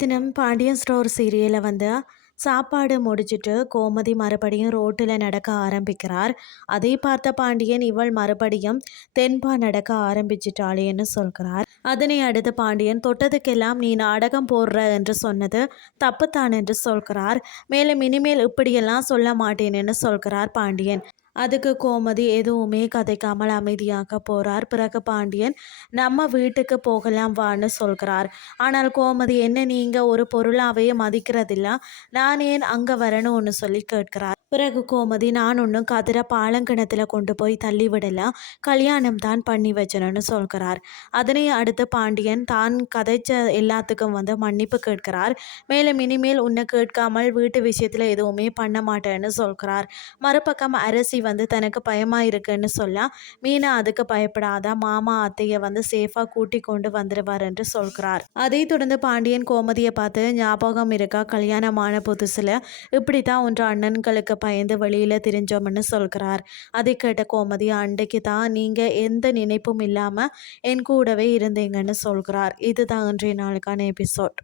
தினம் பாண்டியன் ஸ்டோர் சீரியலில் சாப்பாடு முடிச்சிட்டு கோமதி மறுபடியும் ரோட்டில் நடக்க ஆரம்பிக்கிறார். அதை பார்த்த பாண்டியன் இவள் மறுபடியும் தென்பா நடக்க ஆரம்பிச்சிட்டாளேன்னு சொல்கிறார். அதனை அடுத்து பாண்டியன் தொட்டதுக்கெல்லாம் நீ நாடகம் போடுற என்று சொன்னது தப்புத்தான் என்று சொல்கிறார். மேலும் இனிமேல் இப்படியெல்லாம் சொல்ல மாட்டேன்னு சொல்கிறார் பாண்டியன். அதுக்கு கோமதி எதுவுமே கதைக்காமல் அமைதியாக போறார். பிறகு பாண்டியன் நம்ம வீட்டுக்கு போகலாம் வான்னு சொல்கிறார். ஆனால் கோமதி என்ன நீங்க ஒரு பொருளாவே மதிக்கிறதில்ல, நான் ஏன் அங்க வரணும்னு சொல்லி கேட்கிறார். பிறகு கோமதி நான் ஒன்றும் கதிரை பாலங்கிணத்துல கொண்டு போய் தள்ளி விடலாம், கல்யாணம் தான் பண்ணி வச்சனன்னு சொல்கிறார். அதனை அடுத்து பாண்டியன் தான் கதைச்ச எல்லாத்துக்கும் மன்னிப்பு கேட்கிறார். மேலும் இனிமேல் உன்னை கேட்காமல் வீட்டு விஷயத்துல எதுவுமே பண்ண மாட்டேன்னு சொல்கிறார். மறுபக்கம் அரசி தனக்கு பயமா இருக்குன்னு சொல்ல மீனா அதுக்கு பயப்படாத, மாமா அத்தையை சேஃபா கூட்டி கொண்டு வந்துடுவார் என்று சொல்கிறார். அதை தொடர்ந்து பாண்டியன் கோமதியை பார்த்து ஞாபகம் இருக்கா, கல்யாணமான புதுசுல இப்படித்தான் ஒன்று அண்ணன்களுக்கு பயந்து வெளியில திரிஞ்சோம்னு சொல்கிறார். அதை கேட்ட கோமதி அன்றைக்கு தான் நீங்க எந்த நினைப்பும் இல்லாம என் கூடவே இருந்தீங்கன்னு சொல்கிறார். இதுதான் இன்றைய நாளுக்கான எபிசோட்.